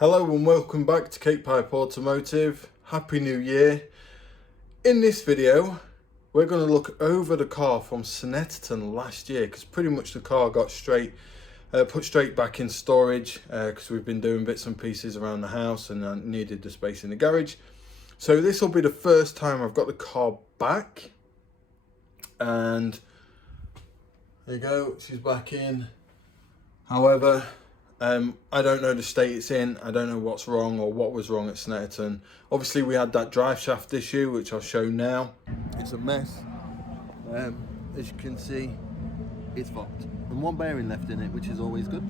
Hello and welcome back to Kakepipe Automotive. Happy New Year. In this video, we're going to look over the car from Snetterton last year, because pretty much the car got put straight back in storage because we've been doing bits and pieces around the house and I needed the space in the garage. So this will be the first time I've got the car back. And there you go, she's back in. However, I don't know the state it's in. I don't know what's wrong or what was wrong at Snetterton. Obviously we had that drive shaft issue, which I'll show now. It's a mess. As you can see, it's fucked. And one bearing left in it, which is always good.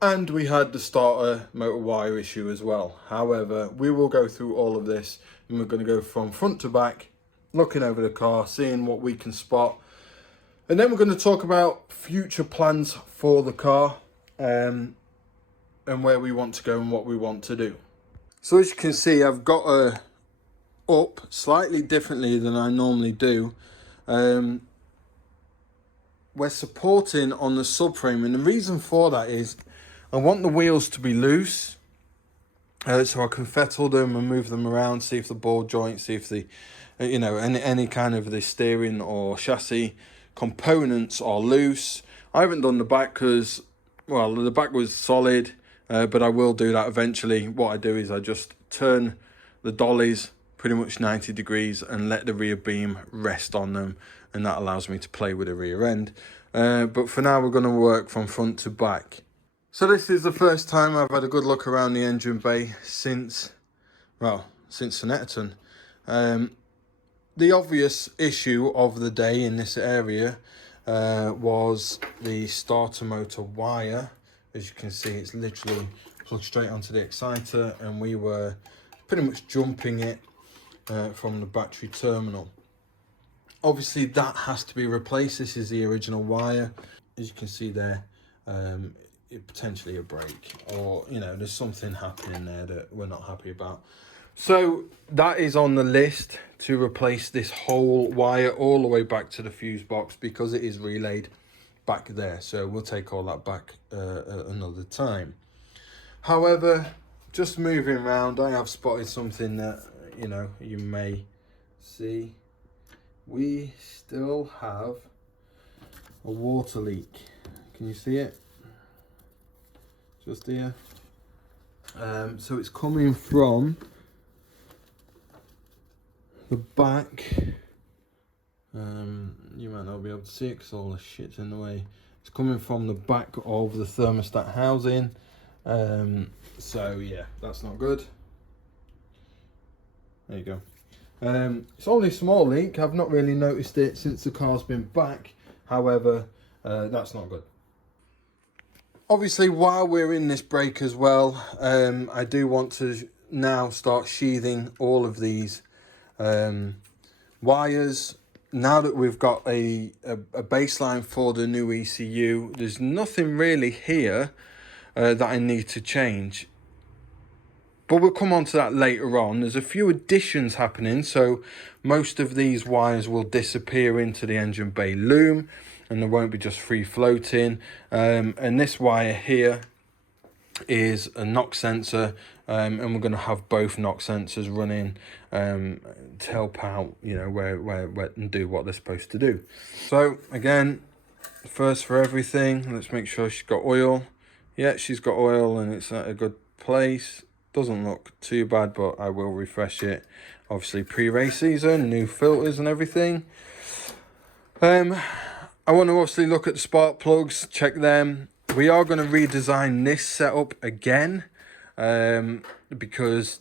And we had the starter motor wire issue as well. However, we will go through all of this and we're going to go from front to back, looking over the car, seeing what we can spot. And then we're going to talk about future plans for the car. And where we want to go and what we want to do. So as you can see, I've got her up slightly differently than I normally do. We're supporting on the subframe, and the reason for that is I want the wheels to be loose, so I can fettle them and move them around, see if the ball joints, see if the any kind of the steering or chassis components are loose. I haven't done the back because, well, the back was solid, but I will do that eventually. What I do is I just turn the dollies pretty much 90 degrees and let the rear beam rest on them, and that allows me to play with the rear end. But for now, we're going to work from front to back. So this is the first time I've had a good look around the engine bay since Snetterton. The obvious issue of the day in this area was the starter motor wire. As you can see, it's literally plugged straight onto the exciter, and we were pretty much jumping it from the battery terminal. Obviously that has to be replaced. This is the original wire. As you can see there, it potentially a break, or there's something happening there that we're not happy about. So that is on the list, to replace this whole wire all the way back to the fuse box, because it is relayed back there. So we'll take all that back another time. However, just moving around, I have spotted something that you may see. We still have a water leak. Can you see it? Just here. So it's coming from the back. You might not be able to see it because all the shit's in the way. It's coming from the back of the thermostat housing. So yeah, that's not good. There you go. It's only a small leak. I've not really noticed it since the car's been back. However, that's not good. Obviously, while we're in this break as well, I do want to now start sheathing all of these wires. Now that we've got a baseline for the new ECU, there's nothing really here that I need to change. But we'll come on to that later on. There's a few additions happening, so most of these wires will disappear into the engine bay loom, and they won't be just free floating. And this wire here is a knock sensor, and we're going to have both knock sensors running to help out, where and do what they're supposed to do. So again, first for everything, let's make sure she's got oil. Yeah, she's got oil and it's at a good place. Doesn't look too bad, but I will refresh it. Obviously pre-race season, new filters and everything. I want to obviously look at the spark plugs, check them. We are going to redesign this setup again, because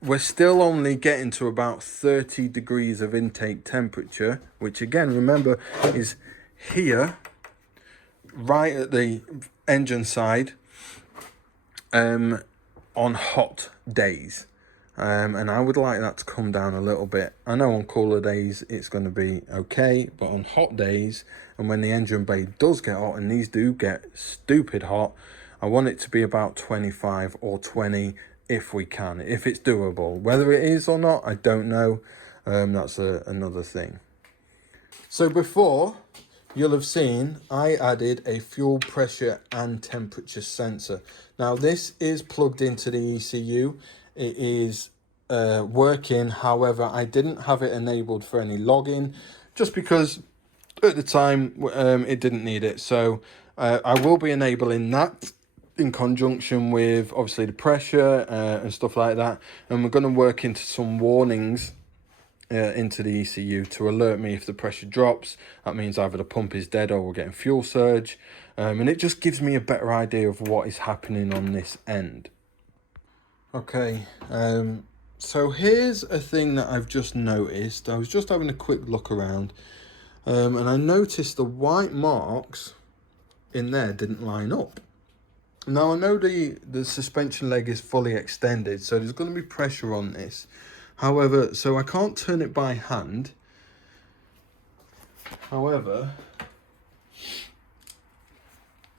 we're still only getting to about 30 degrees of intake temperature, which again, remember, is here, right at the engine side, on hot days. And I would like that to come down a little bit. I know on cooler days it's going to be okay, but on hot days, and when the engine bay does get hot, and these do get stupid hot, I want it to be about 25 or 20 if we can, if it's doable. Whether it is or not, I don't know. That's another thing. So before you'll have seen I added a fuel pressure and temperature sensor. Now this is plugged into the ECU. It is working, however I didn't have it enabled for any logging just because at the time it didn't need it. So I will be enabling that in conjunction with obviously the pressure and stuff like that, and we're going to work into some warnings into the ECU to alert me if the pressure drops. That means either the pump is dead or we're getting fuel surge, and it just gives me a better idea of what is happening on this end. Okay, so here's a thing that I've just noticed. I was just having a quick look around, and I noticed the white marks in there didn't line up. Now I know the suspension leg is fully extended, so there's going to be pressure on this. However, so I can't turn it by hand. However,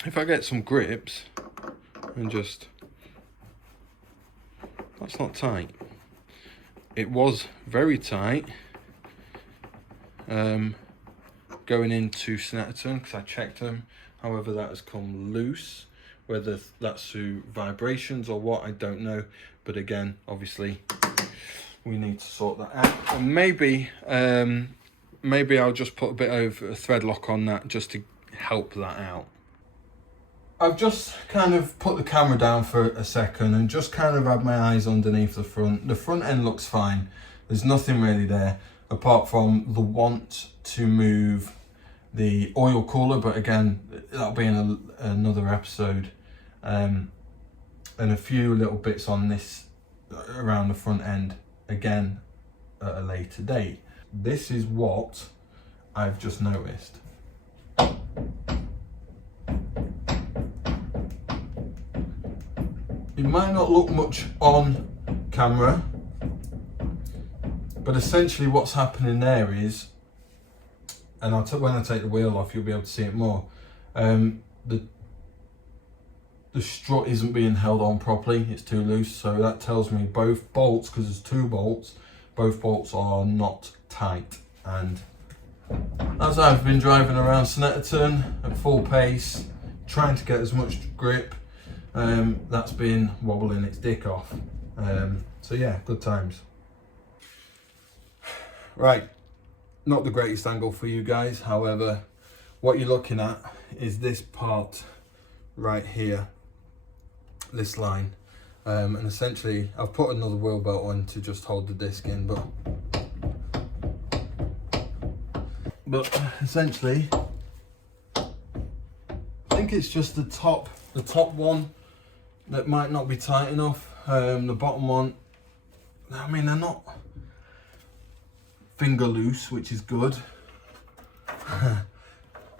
if I get some grips and just, that's not tight. It was very tight going into Snetterton because I checked them. However, that has come loose. Whether that's through vibrations or what, I don't know. But again, obviously, we need to sort that out. And maybe I'll just put a bit of a thread lock on that just to help that out. I've just kind of put the camera down for a second and just kind of had my eyes underneath the front. The front end looks fine. There's nothing really there apart from the want to move the oil cooler, but again, that'll be in another episode. And a few little bits on this around the front end, again, at a later date. This is what I've just noticed. It might not look much on camera, but essentially what's happening there is, and when I take the wheel off, you'll be able to see it more. The strut isn't being held on properly, it's too loose, so that tells me both bolts, because there's two bolts, both bolts are not tight. And as I've been driving around Snetterton at full pace, trying to get as much grip, that's been wobbling its dick off. So yeah, good times. Right, not the greatest angle for you guys, however, what you're looking at is this part right here, this line, and essentially I've put another wheel belt on to just hold the disc in, but essentially I think it's just the top one that might not be tight enough. The bottom one, I mean, they're not finger loose, which is good.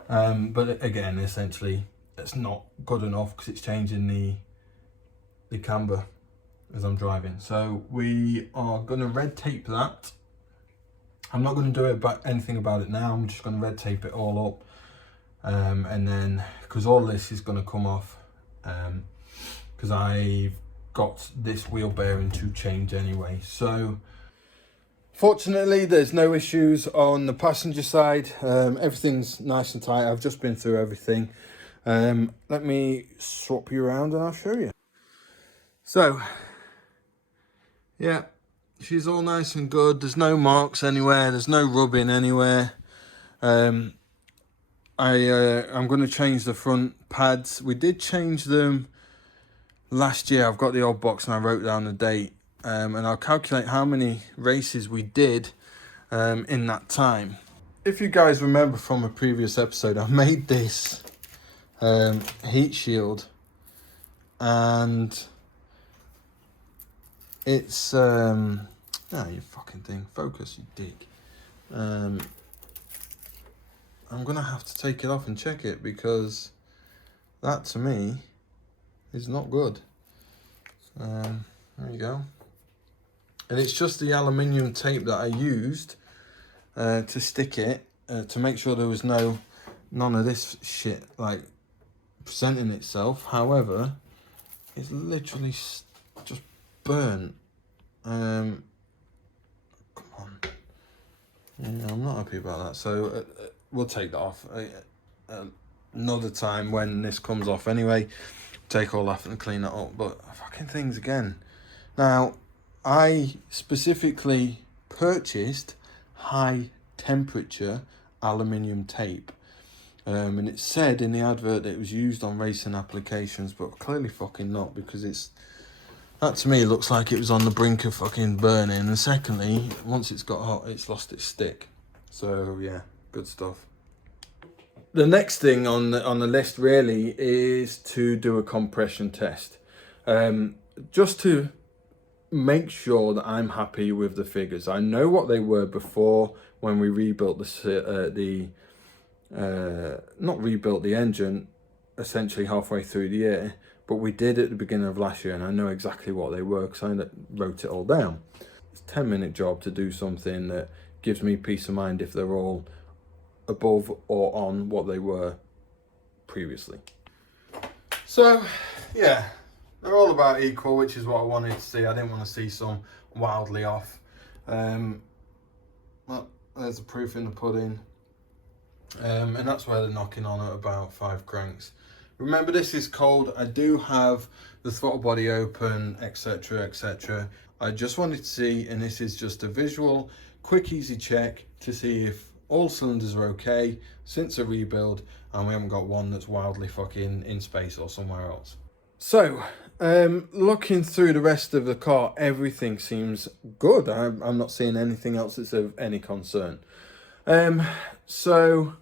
But again, essentially it's not good enough because it's changing the camber as I'm driving. So we are going to red tape that. I'm not going to do anything about it now. I'm just going to red tape it all up, and then because all this is going to come off, because I've got this wheel bearing to change anyway. So fortunately there's no issues on the passenger side. Everything's nice and tight. I've just been through everything. Let me swap you around and I'll show you. So yeah, she's all nice and good. There's no marks anywhere, there's no rubbing anywhere. I'm going to change the front pads. We did change them last year. I've got the old box and I wrote down the date, and I'll calculate how many races we did in that time. If you guys remember from a previous episode, I made this heat shield, and it's you fucking thing, focus, you dick. I'm gonna have to take it off and check it, because that to me is not good. There you go. And it's just the aluminium tape that I used to stick it, to make sure there was none of this shit like presenting itself. However, it's literally just burnt. Come on. Yeah, I'm not happy about that. So we'll take that off another time when this comes off anyway. Take all that and clean it up. But fucking things again. Now, I specifically purchased high temperature aluminium tape. And it said in the advert that it was used on racing applications, but clearly fucking not, because that to me looks like it was on the brink of fucking burning. And secondly, once it's got hot, it's lost its stick. So yeah, good stuff. The next thing on the list really is to do a compression test, just to make sure that I'm happy with the figures. I know what they were before when we rebuilt not rebuilt the engine, essentially halfway through the year, but we did at the beginning of last year, and I know exactly what they were because I wrote it all down. It's a 10-minute job to do something that gives me peace of mind if they're all above or on what they were previously. So yeah, they're all about equal, which is what I wanted to see. I didn't want to see some wildly off. Well, there's the proof in the pudding. And that's where they're knocking on at about 5 cranks. Remember, this is cold. I do have the throttle body open, etc, etc. I just wanted to see, and this is just a visual quick easy check to see if all cylinders are okay since a rebuild and we haven't got one that's wildly fucking in space or somewhere else. So looking through the rest of the car, everything seems good. I'm not seeing anything else that's of any concern. So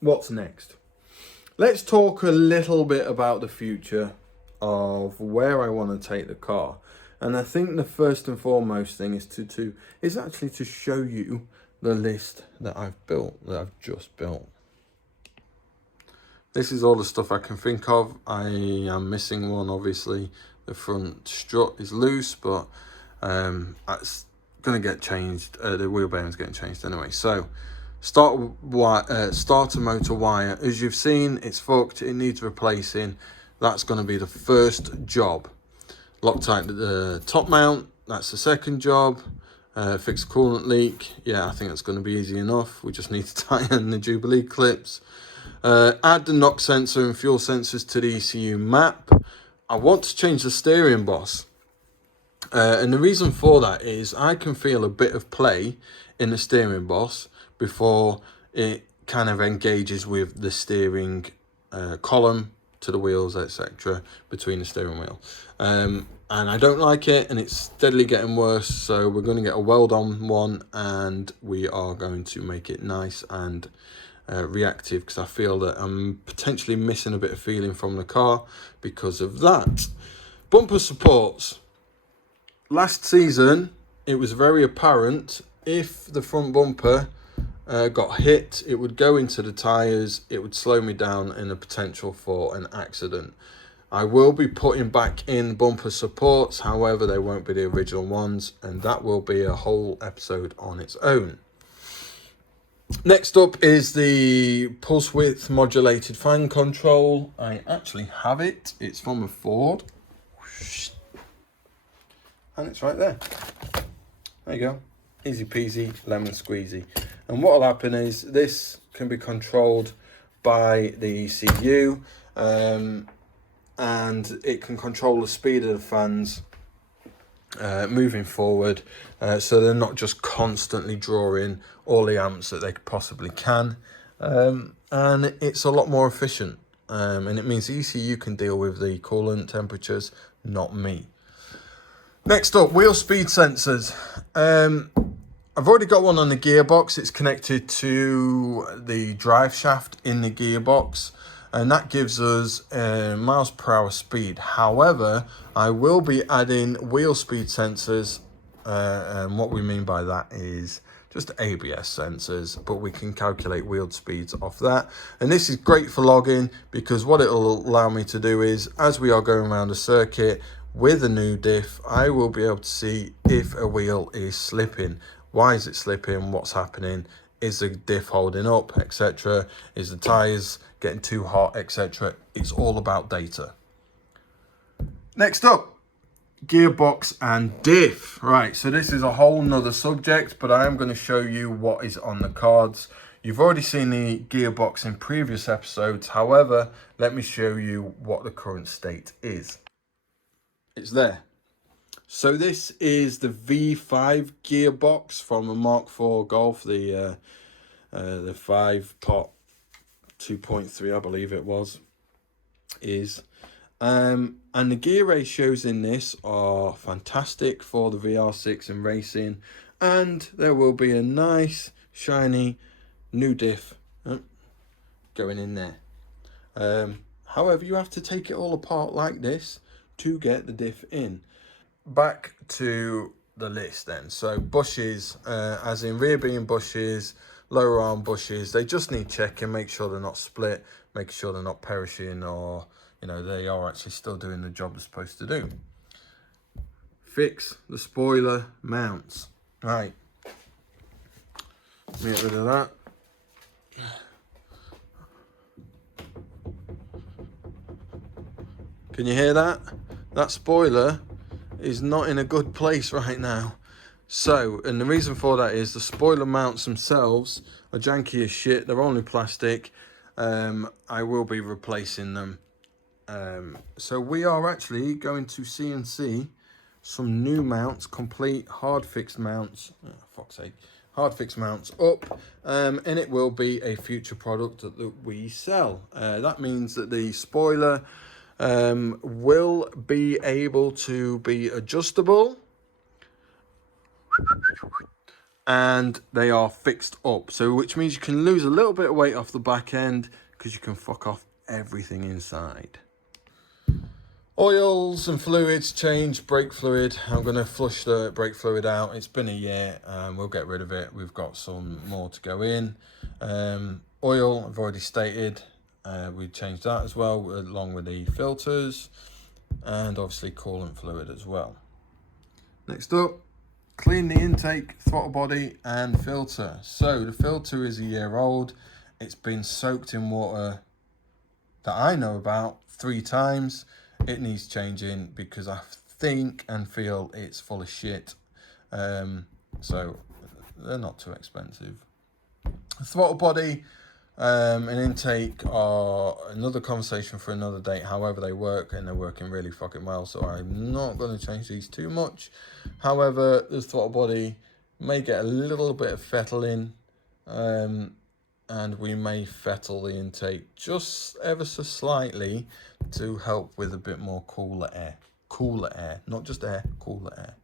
what's next? Let's talk a little bit about the future of where I want to take the car. And I think the first and foremost thing is actually to show you the list that I've just built. This is all the stuff I can think of. I am missing one, obviously. The front strut is loose, but that's going to get changed. The wheel bearing's getting changed anyway. So, starter motor wire. As you've seen, it's fucked. It needs replacing. That's going to be the first job. Loctite the top mount. That's the second job. Fix the coolant leak. Yeah, I think that's going to be easy enough. We just need to tighten the Jubilee clips. Add the knock sensor and fuel sensors to the ECU map. I want to change the steering boss. And the reason for that is I can feel a bit of play in the steering boss before it kind of engages with the steering column to the wheels, etc., between the steering wheel. And I don't like it, and it's steadily getting worse, so we're going to get a weld-on one, and we are going to make it nice and reactive, because I feel that I'm potentially missing a bit of feeling from the car because of that. Bumper supports. Last season, it was very apparent if the front bumper got hit, it would go into the tyres, it would slow me down in the potential for an accident. I will be putting back in bumper supports, however they won't be the original ones, and that will be a whole episode on its own. Next up is the pulse width modulated fan control. I actually have it. It's from a Ford. And it's right there. There you go. Easy peasy, lemon squeezy. And what will happen is this can be controlled by the ECU. And it can control the speed of the fans moving forward, so they're not just constantly drawing all the amps that they possibly can, and it's a lot more efficient, and it means the ECU can deal with the coolant temperatures, not me. Next up, wheel speed sensors. I've already got one on the gearbox. It's connected to the drive shaft in the gearbox, and that gives us miles per hour speed. However, I will be adding wheel speed sensors, and what we mean by that is just ABS sensors, but we can calculate wheel speeds off that. And this is great for logging, because what it will allow me to do is, as we are going around a circuit with a new diff, I will be able to see if a wheel is slipping. Why is it slipping? What's happening? Is the diff holding up, etc.? Is the tyres getting too hot, etc.? It's all about data. Next up, gearbox and diff. Right, so this is a whole nother subject, but I am going to show you what is on the cards. You've already seen the gearbox in previous episodes. However, let me show you what the current state is. It's there. So this is the V5 gearbox from a Mark IV Golf, the 5-pot 2.3, I believe it was, and the gear ratios in this are fantastic for the VR6 and racing, and there will be a nice shiny new diff going in there. However, you have to take it all apart like this to get the diff in. Back to the list then. So bushes, as in rear beam bushes, lower arm bushes, they just need checking. Make sure they're not split, make sure they're not perishing, or they are actually still doing the job they're supposed to do. Fix the spoiler mounts. Right, let me get rid of that. Can you hear that? That spoiler is not in a good place right now. So, and the reason for that is the spoiler mounts themselves are janky as shit. They're only plastic. I will be replacing them. So we are actually going to CNC some new mounts, complete hard fixed mounts. Oh, fuck's sake. Hard fixed mounts up, and it will be a future product that we sell. That means that the spoiler will be able to be adjustable, and they are fixed up, so which means you can lose a little bit of weight off the back end because you can fuck off everything inside. Oils and fluids change. Brake fluid, I'm going to flush the brake fluid out. It's been a year, we'll get rid of it. We've got some more to go in. Oil, I've already stated, we changed that as well, along with the filters, and obviously coolant fluid as well. Next up, clean the intake, throttle body and filter. So the filter is a year old. It's been soaked in water that I know about 3 times. It needs changing because I think and feel it's full of shit. So they're not too expensive. The throttle body and intake are another conversation for another date. However, they work, and they're working really fucking well, so I'm not going to change these too much. However, the throttle body may get a little bit of fettling, and we may fettle the intake just ever so slightly to help with a bit more cooler air, not just air, cooler air.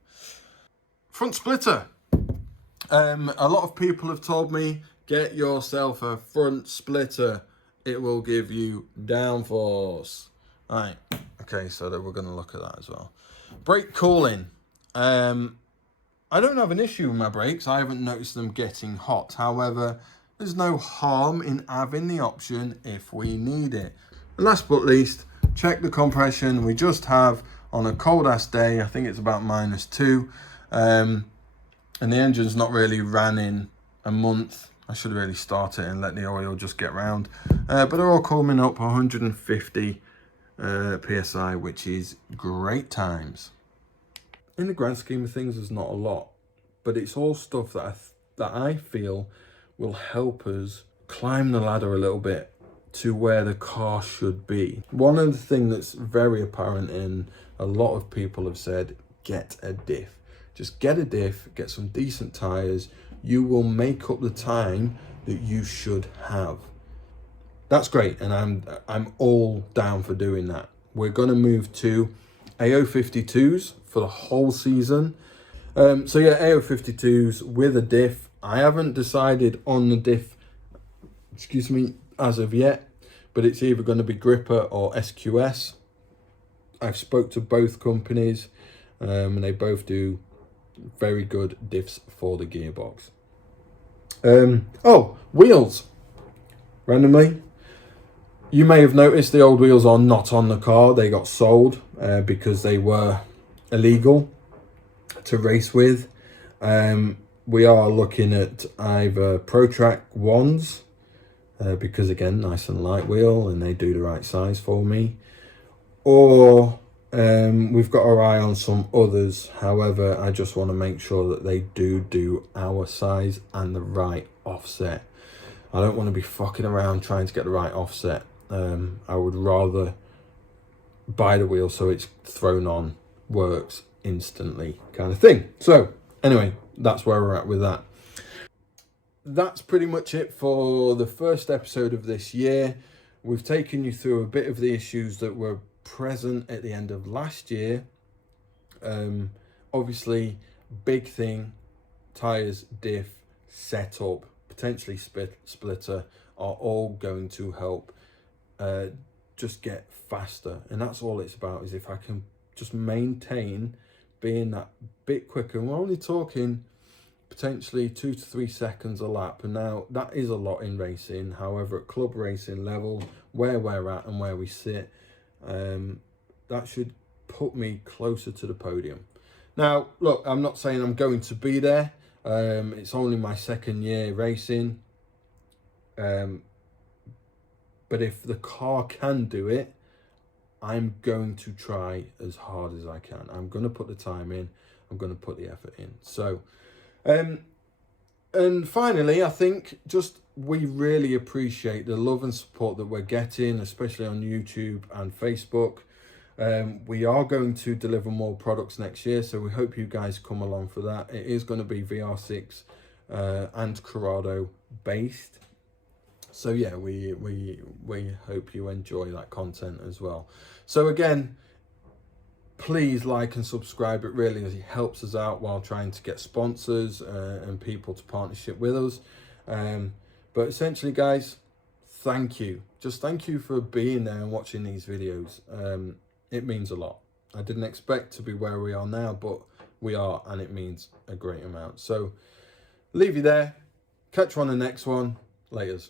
Front splitter. A lot of people have told me, get yourself a front splitter. It will give you downforce. Right, okay, so that we're going to look at that as well. Brake cooling. I don't have an issue with my brakes. I haven't noticed them getting hot. However, there's no harm in having the option if we need it. And last but least, check the compression. We just have on a cold ass day, I think it's about -2, and the engine's not really ran in a month. I should really start it and let the oil just get round. But they're all coming up 150 PSI, which is great times. In the grand scheme of things, there's not a lot, but it's all stuff that I feel will help us climb the ladder a little bit to where the car should be. One of the things that's very apparent, and a lot of people have said, get a diff. Just get a diff, get some decent tires. You will make up the time that you should have. That's great, and I'm all down for doing that. We're going to move to AO52s for the whole season. So yeah, AO52s with a diff. I haven't decided on the diff, as of yet, but it's either going to be Gripper or SQS. I've spoke to both companies, and they both do very good diffs for the gearbox. Wheels. Randomly, you may have noticed the old wheels are not on the car. They got sold because they were illegal to race with. We are looking at either ProTrack 1s, because again, nice and light wheel, and they do the right size for me. Or we've got our eye on some others. However, I just want to make sure that they do our size and the right offset. I don't want to be fucking around trying to get the right offset. I would rather buy the wheel so it's thrown on, works instantly kind of thing. So anyway, that's where we're at with that. That's pretty much it for the first episode of this year. We've taken you through a bit of the issues that were present at the end of last year. Obviously, big thing, tyres, diff, setup, potentially splitter are all going to help just get faster. And that's all it's about, is if I can just maintain being that bit quicker. And we're only talking potentially 2 to 3 seconds a lap, and now that is a lot in racing. However, at club racing level, where we're at and where we sit, that should put me closer to the podium. Now look, I'm not saying I'm going to be there. It's only my second year racing, but if the car can do it, I'm going to try as hard as I can. I'm going to put the time in, I'm going to put the effort in. So and finally, I think just we really appreciate the love and support that we're getting, especially on YouTube and Facebook. We are going to deliver more products next year, so we hope you guys come along for that. It is going to be VR6 and Corrado based. So yeah, we hope you enjoy that content as well. So again, please like and subscribe. It really helps us out while trying to get sponsors and people to partnership with us. But essentially, guys, thank you. Just thank you for being there and watching these videos. It means a lot. I didn't expect to be where we are now, but we are, and it means a great amount. So leave you there. Catch you on the next one. Laters.